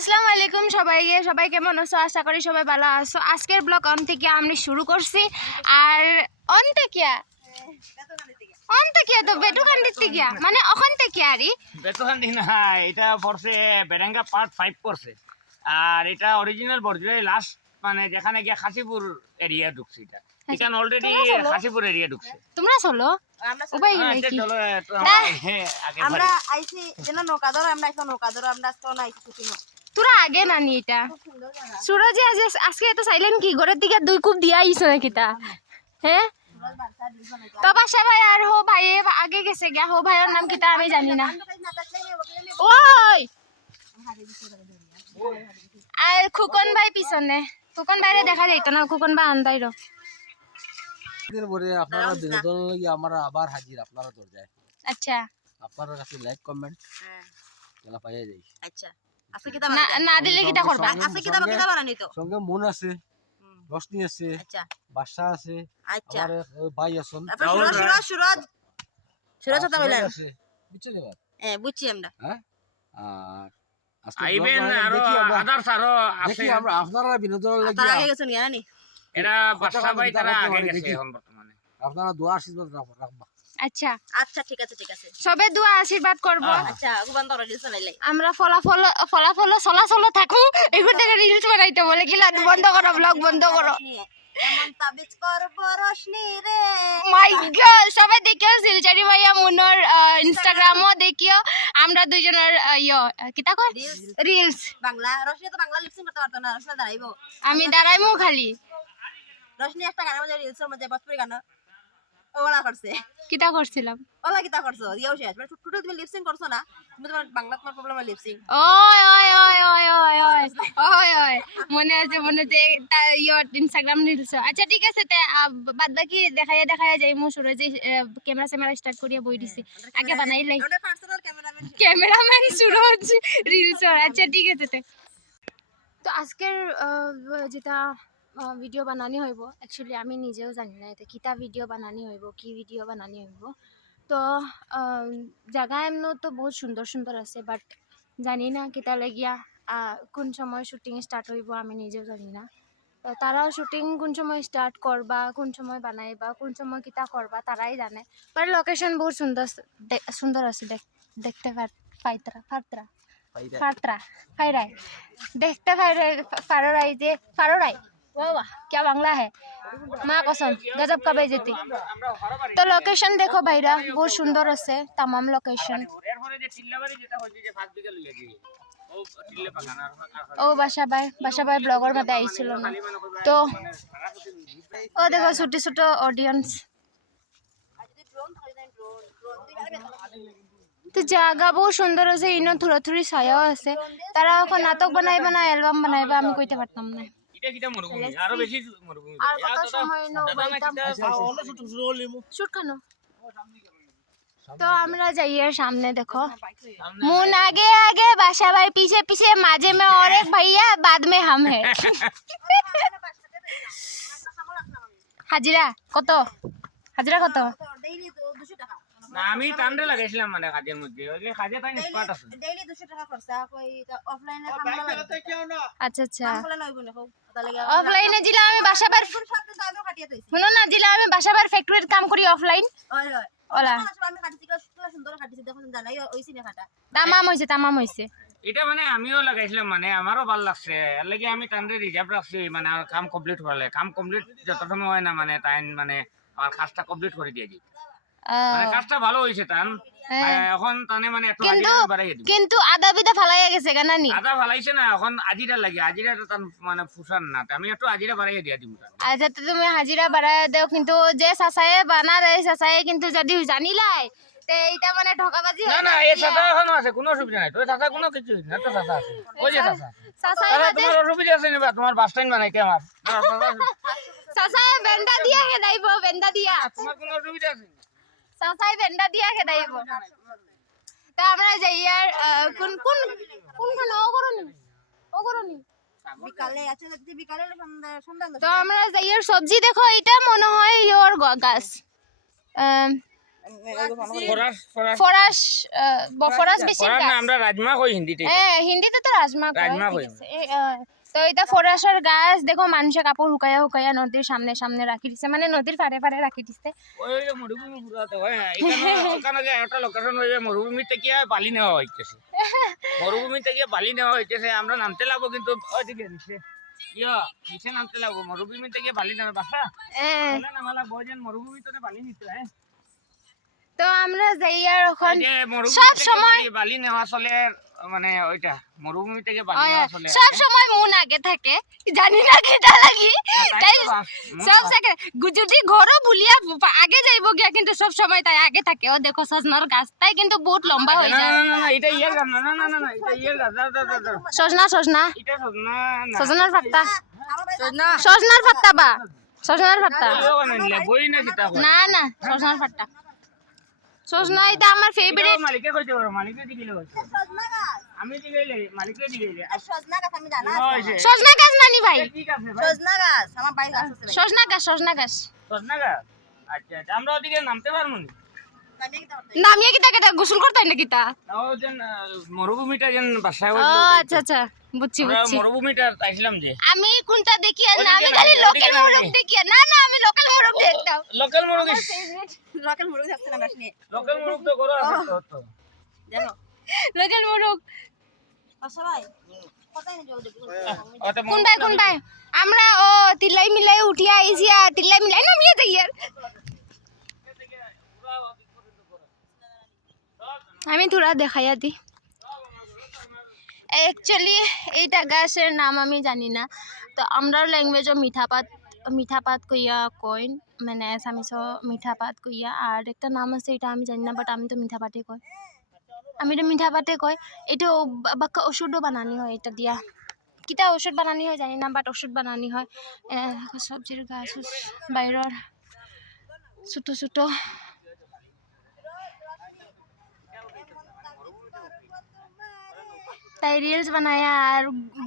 আসসালামু আলাইকুম সবাইকে, সবাই কেমন আছো? আশা করি সবাই ভালো আছো। আজকের ব্লগ অন থেকে আমি শুরু করছি। আর অন থেকে তো বেটুকান্দির থেকে মানে ওখান থেকে আরই বেতখান্দি না, এটা পড়ছে বেরেঙ্গা পার্ট 5 পড়ছে। আর এটা অরিজিনাল বর্জিনাল লাস্ট মানে যেখানে গিয়ে খাসিপুর এরিয়া ঢুকছে। এটা এখানে অলরেডি খাসিপুর এরিয়া ঢুকছে। তোমরা চলো উপায় হ্যাঁ, গেলে কি চলো আগে আমরা আইছি যেন নৌকাদর আমরা একটা নৌকাদর আমরা আজকে না আইছি ছুটি না তোরা আগে নানি এটা সুরজে আজকে এত সাইলেন্ট কি ঘরের দিকে দুই কূপ দিয়া আইছো নাকি তা? হ্যাঁ তো বাসা ভাই আর হো ভাই আগে গেছে গিয়া, হো ভাইয়ের নাম কিতা আমি জানি না। ওই আর খুকন ভাই পিছনে, খুকন ভাইরে দেখা যাইত না, খুকন ভাই আন্দাইর। দিন পরে আপনারা বিনোদন লাগি আমরা আবার হাজির আপনারা দরজায়। আচ্ছা আপনারা কাছে লাইক কমেন্ট এলা পাইয়া যাই। আচ্ছা আছে কিটা না না দিলে কিতা করবা? আছে কিটা বানানি তো সঙ্গে মন আছে, রশনি আছে, আচ্ছা বাদশা আছে, আচ্ছা আমার ভাই আছেন, সুরজ কথা বলেন আছে বুঝছেন এবার? বুঝছি আমরা হ্যাঁ আর আজকে আইবেন আরো আদার্স আরো আছে। দেখি আমরা আপনারা বিনোদন লাগি তার আগে গেছেন জানি এরা বাদশা ভাই তারা আগে গেছে এখন বর্তমানে। আপনারা দোয়া আশীর্বাদ রাখবা। আচ্ছা আচ্ছা ঠিক আছে সবে দোয়া আশীর্বাদ করব। আচ্ছা গুবান তো রিলস বানাইলাই আমরা ফলাফল চলাচল থাকু এগুলো থেকে রিলস বানাইতে বলে কি লাগ বন্ধ করো, ব্লগ বন্ধ করো। এমন তাবিজ করব রশনি রে মাই গড, সবাই দেখিও সিলচারি ভাইয়া মুনর ইনস্টাগ্রামও দেখিও। আমরা দুইজনের কিতা কর রিলস। বাংলা রশনি তো বাংলা লিপসিং করতে পারতো না, রশনি দাঁড়াইবো আমি দাঁড়াইমু খালি। রশনি একটা গানের মধ্যে রিলসের মধ্যে ভোজপুরি গান ওলা করছে কিতা করছিলাম? ওলা কিতা করছো দিও শেষ মানে টুটু তুমি লিপসিং করছো না, তুমি তোমার বাংলা তোমার প্রবলেম হয় লিপসিং ওই ওই ওই ওই ওই ওই ওই ওই মনে আছে ইনস্টাগ্রাম রিলস। আচ্ছা ঠিক আছে, তে বাদ বাকি দেখায় যাই। মু সুরজ ক্যামেরা স্টার্ট করিয়া বই দিছি, আগে বানাই লাই। ওটা personal cameraman cameraman Suraj reels. আচ্ছা ঠিক আছে। তো আজকের যেটা ভিডিও বানানি হইব, অ্যাকচুয়ালি আমি নিজেও জানি না এটা কিতা ভিডিও বানানি হইব, কি ভিডিও বানানি হইব। তো জায়গা এমন তো বহুত সুন্দর সুন্দর আছে, বাট জানি না কিতা লাগিয়া কোন সময় শুটিং স্টার্ট হইব আমি নিজেও জানি না। তো তারাও শুটিং কোন সময় স্টার্ট করবা, কোন সময় বানাইবা, কোন সময় কিতা করবা তারাই জানে। বাট লোকেশন বহুত সুন্দর সুন্দর আছে, দেখতে फायराय देखते फारोराई जे फारोराई वाह वाह क्या बांग्ला है, माँ कसम गजब का बेइज्जती। तो लोकेशन देखो भाईरा बहुत सुंदर আছে तमाम लोकेशन। ও বাসা ভাই ব্লগার মধ্যে আইছিল না তো ও দেখো ছোট ছোট অডিয়েন্স। তো জায়গা বহুত সুন্দর আছে, ইনো থুড়ি ছায়াও আছে। তারা এখন নাটক বানাইবা না অ্যালবাম বানাইবা আমি কইতে পারতাম না। আর কত সময় শুট খানো। তো আমরা যাইয়ে সামনে देखो मुन आगे आगे बाशा भाई पीछे पीछे, माजे में और एक भैया बाद में हम है। হাজিরা কত? না আমি টান্ডে লাগাইছিলাম মানে কাজের মধ্যে ওই যে কাজে তাই স্পট আছে ডেইলি 200 টাকা খরচা কই অফলাইনে কামলা লাগে। আচ্ছা আচ্ছা কামলা নইব না কও আদা লাগা অফলাইনে জিলা আমি বাসাবার সবটা দামও কাটিয়ে দিছি। শুনো না, জিলা আমি বাসাবার ফ্যাক্টরির কাম করি অফলাইন। ওই ওলা আমি কাটিছি সুন্দর কাটিছি দেখুন জানাই ওইছি না কাটা তামাম হইছে। এটা মানে আমিও লাগাইছিলাম মানে আমারও ভালো লাগছে, এর লাগি আমি টান্ডে রিজার্ভ রাখছি মানে আর কাম কমপ্লিট হলে কাম কমপ্লিট যত সময় হয় না মানে তাই মানে আমার কাজটা কমপ্লিট করে দিয়ে দিই। মানে কাজটা ভালো হইছে তান এখন তানে মানে একটু আজিরা বাড়াইয়া দিই। কিন্তু আদা বিদা ফালাইয়া গেছে গানানি আদা ফালাইছে না, এখন আজিরা লাগে আজিরাটা তান মানে ফুসান না, আমি একটু আজিরা বাড়াইয়া দিয়া দিই। আচ্ছা তো তুমি হাজিরা বাড়াইয়া দাও, কিন্তু যে সাসায়ে বানা দেয় সাসায়ে কিন্তু যদি জানিলাই তে এইটা মানে ঠকাবাজি না না এই সাসা এখনো আছে, কোনো অসুবিধা নাই। তো সাসা কোনো কিছু না, তো সাসা আছে কই যে সাসা সাসায়ে তোমার অসুবিধা আছে না? তোমার বাস স্ট্যান্ড বানাইতে আমার সাসায়ে বেন্ডা দিয়া খেদাইব, বেন্ডা দিয়া তোমার কোনো অসুবিধা আছে? সাসায়ে বেন্ডা দিয়া খেদাইব। তা আমরা যাইয়ার কোন কোন ও করনি বিকালে আছে যদি বিকালে সন্ধ্যা তো আমরা যাইয়ার সবজি দেখো, এটা মনে হয় ওর গাছ ফরাস ফরাস ফরাস ফরাস বেশি ফরাস না আমরা রাজমা কই হিন্দিতে হিন্দিতে তো রাজমা কয়, রাজমা ঠিক কই। আছে। তো এটা ফরাসের গাছ দেখো, মানুষে কাপড় শুকায়া শুকায়া নদীর সামনে সামনে রাখি দিছে, মানে নদীর পারে পারে রাখি দিছে। ওই যে মরুভূমি পুরাতে হয় এখানে ওখানে যে একটা লোকেশন হয়ে মরুভূমি থেকে বালি নেওয়া হইতেছে মরুভূমি থেকে বালি নেওয়া হইতেছে আমরা নামতে লাগবো কিন্তু ওইদিকে নিচে নিচে নামতে লাগবো মরুভূমি থেকে বালি নেওয়া বাসা নামা লাগবো ওই যে মরুভূমি থেকে বালি নিতে হয় তো আমরা যাই আর এখন এই যে মরুভূমি সব থেকে সময় বালি নেওয়া চলে মানে ওইটা মরুভূমি থেকে বালি নেওয়া চলে সব সময় মন আগে থাকে, জানি না কেটা লাগি তাই সব সেকে যদি ঘরও বুলিয়া আগে যাইব গিয়া, কিন্তু সব সময় তাই আগে থাকে। ও দেখো সজনার গাছ, তাই কিন্তু বহুত লম্বা হয়ে যায়। না এটা ইয়ে গাছ না এটা ইয়ে গাছ সজনা সজনা এটা সজনা না সজনার পাতা, সজনার পাতা বা সজনার পাতা বই না কিতা না না সজনার পাতা, সজনা এটা আমার ফেভারিট। মালিকে কইতে পারো মালিকে দিলে হইছে আমি দিলে মালিকে দিলে সজনা গাছ আমি জানা হইছে সজনা গাছ নানি ভাই, ঠিক আছে ভাই সজনা গাছ আমার বাড়ি গাছ আছে সজনা গাছ সজনা গাছ সজনা গাছ আচ্ছা আচ্ছা আমরা ওদিকে নামতে পারবো না নামিয়ে কিতা কেটা গোসল করতাই না কিতা? ও যেন মরুভূমিটা যেন বাসায় ও আচ্ছা আচ্ছা বুঝছি আমরা বুঝছি। মরুভূমিটা চাইছিলাম যে আমি কোনটা দেখি আর না, আমি ওদিকে খালি নামি, লোকাল ওদিকে নামি। মুরগ দেখি আর। না না আমি লোকাল মুরগ দেখতাম। লোকাল মুরগ লোকাল মুরগি থাকছে না রশনি লোকাল মুরগ তো করো আছে তো জানো লোকাল মুরগ সবাই কথাই না জল দেখো ওটা কোন ভাই আমরা ও তিলাই মিলাই উঠিয়া আইছি আর তিলাই মিলাই নামিয়ে যাই আর। আমি তোরা দেখাইয়া দি। অ্যাকচুয়ালি এইটা গাছের নাম আমি জানি না, তো আমরা ল্যাঙ্গুয়েজও মিঠা পাত কইয়া কয়, মানে আসামিসও মিঠা পাত কইয়া, আর একটা নাম আছে এটা আমি জানি না, বাট আমি তো মিঠা পাতে কয়, আমি তো মিঠা পাতে কয়। এটা বাক্কা ওষুধও বানানি হয় এটা দিয়া, কিতা ওষুধ বানানি হয় জানি না, বাট ওষুধ বানানি হয়। সবজির গাছ বাইরের ছোটো ছোটো তাই রিলস বানায় আর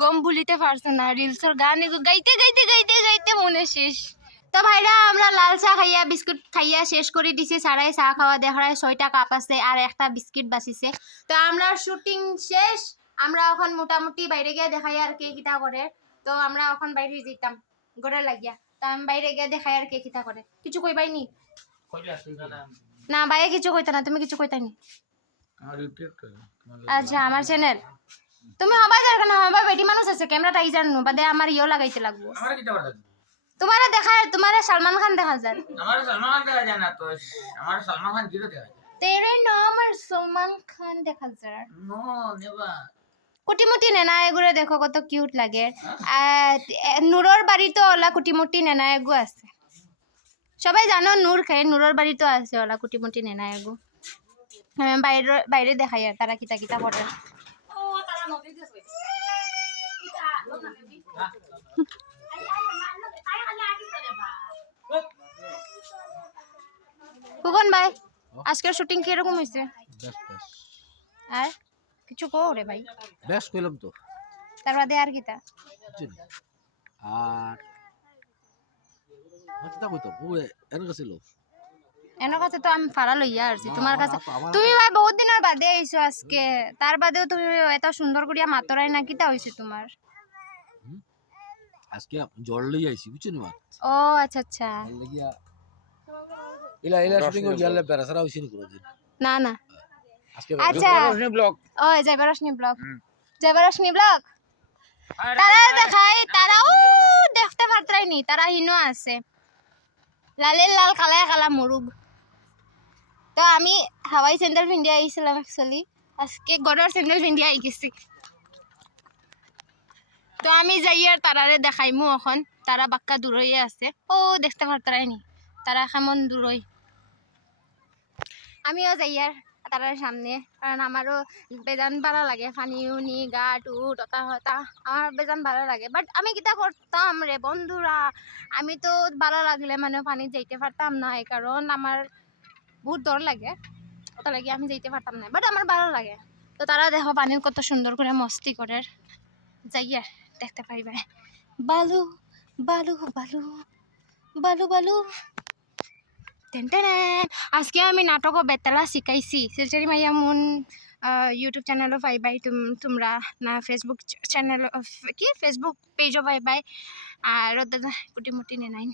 গম ভুলিতে পারছে না, রিলসের গান গাইতে গাইতে গাইতে গাইতে মনে শেষ। তো ভাইরা আমরা লাল চা খাইয়া বিস্কুট খাইয়া শেষ করে দিছি, সারাই চা খাওয়া দেখায় 6টা কাপ আছে আর একটা বিস্কিট বাঁচিছে। তো আমরা শুটিং শেষ, আমরা এখন মোটামুটি বাইরে গিয়ে দেখাই আর কে কিতা করে। তো আমরা এখন বাইরে যেতাম গড়ে লাগিয়া, তো আমি বাইরে গিয়ে দেখাই আর কে কিতা করে। কিছু কইবাই নি? না বাইরে কিছু কইতা না, তুমি কিছু কইতা নি? আচ্ছা আমার চ্যানেল তুমি হবাই দরকার না, হবাই বেটি মানুষ আছে, ক্যামেরাটা আই জানো বাদে আমার ইও লাগাইতে লাগবো। আমার কি দাও তোমারে দেখায়, তোমারে সালমান খান দেখা যায়। আমার সলমান খান দেখা যায় না তো আমার সলমান খান জিরো দেখা যায় তেরে নাম আর সলমান খান দেখা যায়। নো নেভার কুটিমুটি নেনা এগুলো দেখো কত কিউট লাগে। আর নূরর বাড়িতে ওলা কুটিমুটি নেনা এগু আছে, সবাই জানো নূর খায়, নূরর বাড়িতে আছে ওলা কুটিমুটি নেনা এগু। বাইরে বাইরে দেখাই আর তারা কিতা কিতা করে। ফুকন ভাই আজকের শুটিং কিরকম হয়েছে? আর কিছু কো রে ভাই, বেশ কইলাম তো। তার বাদে আর কিতা? আর কিতা কইতো ও এর কাছে লো এর কাছে তো আমি ফাড়া লইয়া আসছি তোমার কাছে। তুমি ভাই বহুত দিনের বাদে আইছো আজকে, তার বাদেও তুমি এত সুন্দর করিয়া মাতরাই না, কিতা হইছে তোমার? আজকে জ্বর লই আইছি বুঝছেন মা। ও আচ্ছা আচ্ছা। লাগিয়া ইলা শুটিং কর গেলে বেরাসারা হইছে নি কোনদিন না না আজকে আচ্ছা রোশনি ব্লগ ও জয়বরশ্নি ব্লগ, জয়বরশ্নি ব্লগ তারা দেখায়, তারাও দেখতে পারতাই নি, তারা হিনো আছে লালের লাল কালায় কালা মুরুগ। তো আমি হাওয়াই স্যান্ডেল পিন্ডিয়া আইছিলাম, অ্যাকচুয়ালি আজকে গড়ের স্যান্ডেল পিন্ডিয়া আই গেছি। তো আমি যাই আর তারারে দেখাইমু এখন, তারা বাক্কা দূরই আছে, ও দেখতে পারতাই নি, তারা কেমন দূরই। আমিও যাই আর তারার সামনে, কারণ আমারও বেজান ভালো লাগে পানিও নি গা টু টতা হতা, আমার বেজান ভালো লাগে। বাট আমি কিতা করতাম রে বন্ধুরা, আমি তো ভালো লাগলে মানে পানি যাইতে পারতাম না, কারণ আমার বহুত ডর লাগে, ওটা লাগে আমি যাইতে পারতাম না, বাট আমার ভালো লাগে। তো তারা দেখো পানির কত সুন্দর করে মস্তি করে, যাই আর দেখতে পারিবা। বালু বালু বালু বালু বালু টেন আজকে আমি নাটকও বেতালা শিকাইছি শিলচৰী মাইয়া মুন ইউটিউব চ্যানেলও পাইবাই তোমরা না ফেসবুক চ্যানেল কি ফেসবুক পেজও পাইবাই আর দাদা কুটিমুটি নেনাইন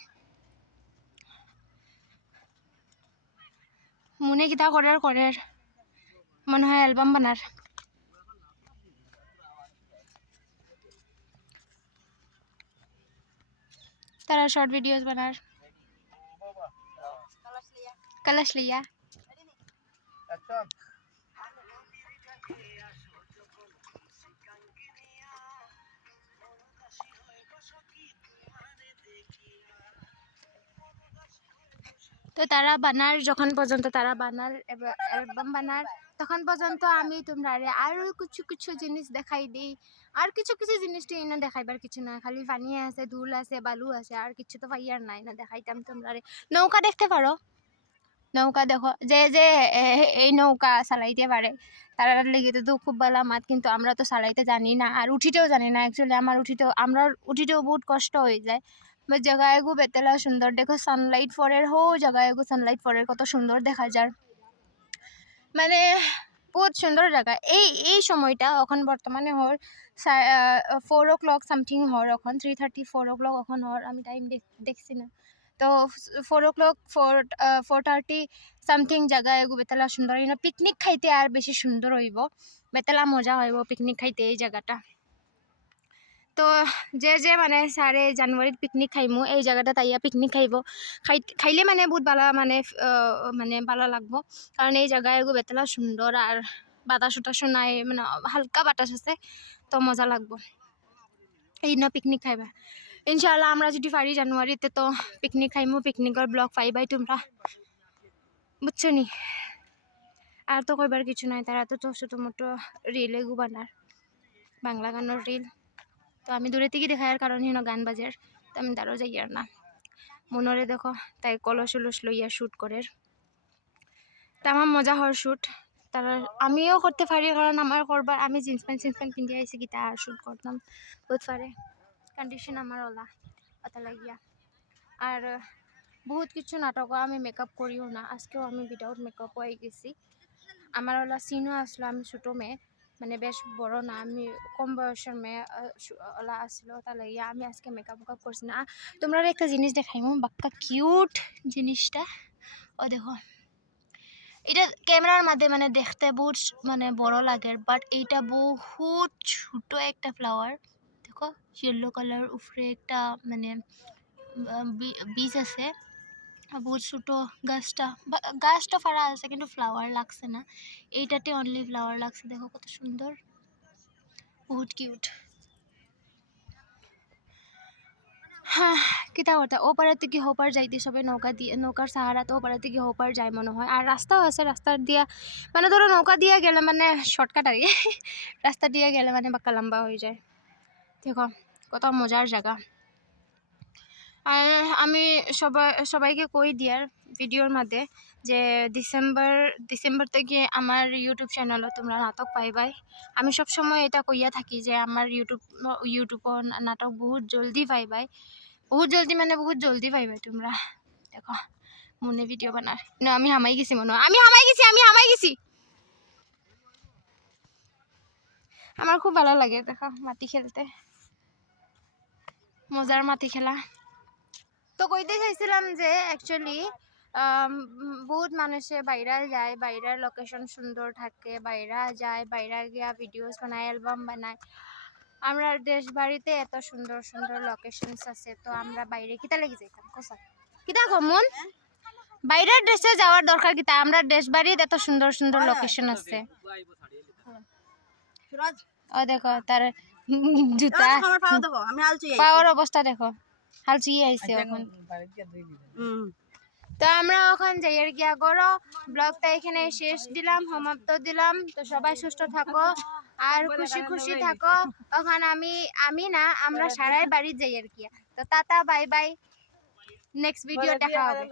মুনে কিতা করের মনে হয় অ্যালবাম বানার তারা শর্ট ভিডিওস বানার कलश लिया তো তারা বানার যখন পর্যন্ত তারা বানার অ্যালবাম বানার তখন পর্যন্ত আমি তোমরা আরো কিছু জিনিস দেখাই দিই আর কিছু জিনিস তো এনে দেখাইবার কিছু না খালি পানি আছে ধুল আছে বালু আছে আর কিছু তো পাইয়ার নাই না দেখাইতাম তোমরা নৌকা দেখতে পারো নৌকা দেখো যে এই নৌকা চালাইতে পারে তার লেগে তো খুব ভালো মাত কিন্তু আমরা তো চালাইতে জানি না আর উঠিতেও জানি না অ্যাকচুয়ালি আমরা উঠিতেও বহুত কষ্ট হয়ে যায় বাট জায়গাগু বেতেলা সুন্দর দেখো সানলাইট ফরের জায়গাগু সানলাইট ফরের কত সুন্দর দেখা যায় মানে বহুত সুন্দর জায়গা এই সময়টা এখন বর্তমানে হর 4 o'clock সামথিং হর এখন 3:30 4 o'clock এখন হর আমি টাইম দেখছি না তো 4 o'clock 4:30 সামথিং জায়গা এগু বেতালা সুন্দর পিকনিক খাইতে আর বেশি সুন্দর হইব বেতালা মজা হইব পিকনিক খাইতে এই জায়গাটা তো যে মানে 4 জানুয়ারিত পিকনিক খাইমু এই জায়গাটা তাইয়া পিকনিক খাইলে মানে বহুত ভালো মানে ভালো লাগবো কারণ এই জায়গা এগু বেতালা সুন্দর আর বাতাস নাই মানে হালকা বাতাস আছে তো মজা লাগবো এই না পিকনিক খাইবা ইনশাআল্লাহ আমরা যদি পারি জানুয়ারিতে তো পিকনিক খাইমু পিকনিকের ব্লগ পাইবাই তোমরা বুঝছো নি আর তো কইবার কিছু নাই তারা তো ছোট মোটো রিল এগু বানার বাংলা গানের রিল তো আমি দূরে থেকে দেখার কারণ হিনো গান বাজার তো আমি তারও যাই আর না মনরে দেখো তাই কলস লইয়া শ্যুট করের তা আমার মজা হওয়ার শ্যুট তারা আমিও করতে পারি কারণ আমার করবার আমি জিন্স প্যান্ট পিন্ধি আইছি গীতা আর শ্যুট করতাম বহুত পারে কন্ডিশন আমার ওলা অত লাগিয়া আর বহুত কিছু নাটকও আমি মেকআপ করিও না আজকেও আমি উইদাউট মেকআপ হয়ে গেছি আমার ওলা সিনও আসলো আমি ছোটো মেয়ে মানে বেশ বড় না আমি কম বয়সের মেয়ে ওলা আসলো তা লাগিয়া আমি আজকে মেকআপ করছি না তোমরা একটা জিনিস দেখাইমু বাক্কা কিউট জিনিসটা ও দেখো এটা ক্যামেরার মধ্যে মানে দেখতে বহুত মানে বড় লাগে বাট এইটা বহুত ছোট একটা ফ্লাওয়ার দেখো ইয়েলো কালার উপরে একটা মানে বীজ আছে বহুত ছোট গাছটা ফাড়া আছে কিন্তু ফ্লাওয়ার লাগছে না এইটাতে অনলি ফ্লাওয়ার লাগছে দেখো কত সুন্দর বহুত কিউট হ্যাঁ কিতা কথা ও পাড়ার থেকে হোপার যাইতে সবাই নৌকার সাহারাতে ও পাড়ার থেকে হোপার যায় মনে হয় আর রাস্তাও আছে রাস্তার দিয়া মানে ধরো নৌকা দিয়ে গেলে মানে শর্টকাট আর রাস্তা দিয়ে গেলে মানে বাক্কা লম্বা হয়ে যায় দেখো কত মজার জায়গা আর আমি সবাইকে কই দিয়ার ভিডিওর মধ্যে যে ডিসেম্বর থেকে আমার ইউটিউব চ্যানেলও তোমরা নাটক পাইবাই আমি সব সময় এটা কইয়া থাকি যে আমার ইউটিউবত নাটক বহুত জলদি পাইবাই বহুত জলদি পাইবাই তোমরা দেখো মনে ভিডিও বানার না আমি হামাই গেছি মনে হয় আমি হামাই গেছি আমার খুব ভালো লাগে দেখো মাটি খেলতে মজার মাটি খেলা তো কইতে চাইছিলাম যে অ্যাকচুয়ালি বহুত মানুষে বাইরে যায় বাইরের লোকেশন সুন্দর থাকে বাইরে গিয়া ভিডিওস বানায় অ্যালবাম বানায় আমরা দেশ বাড়িতে এত সুন্দর সুন্দর লোকেশনস আছে তো আমরা বাইরে কিতা লেগে যাইতাম কোসা কিতা কমন বাইরের দেশে যাওয়ার দরকার কিতা আমরা দেশ বাড়িতে এত সুন্দর সুন্দর লোকেশন আছে ও দেখো তার জুতা পাওয়ার অবস্থা দেখো হাল চুইয়ে আইছে এখন তো আমরা এখন যাইয়ের গিয়া করো ব্লগটা এখানে শেষ দিলাম সমাপ্ত দিলাম তো সবাই সুস্থ থাকো আর খুশি থাকো এখন আমি না আমরা সারাই বাড়ি যাইয়ের গিয়া তো tata bye bye next video দেখা হবে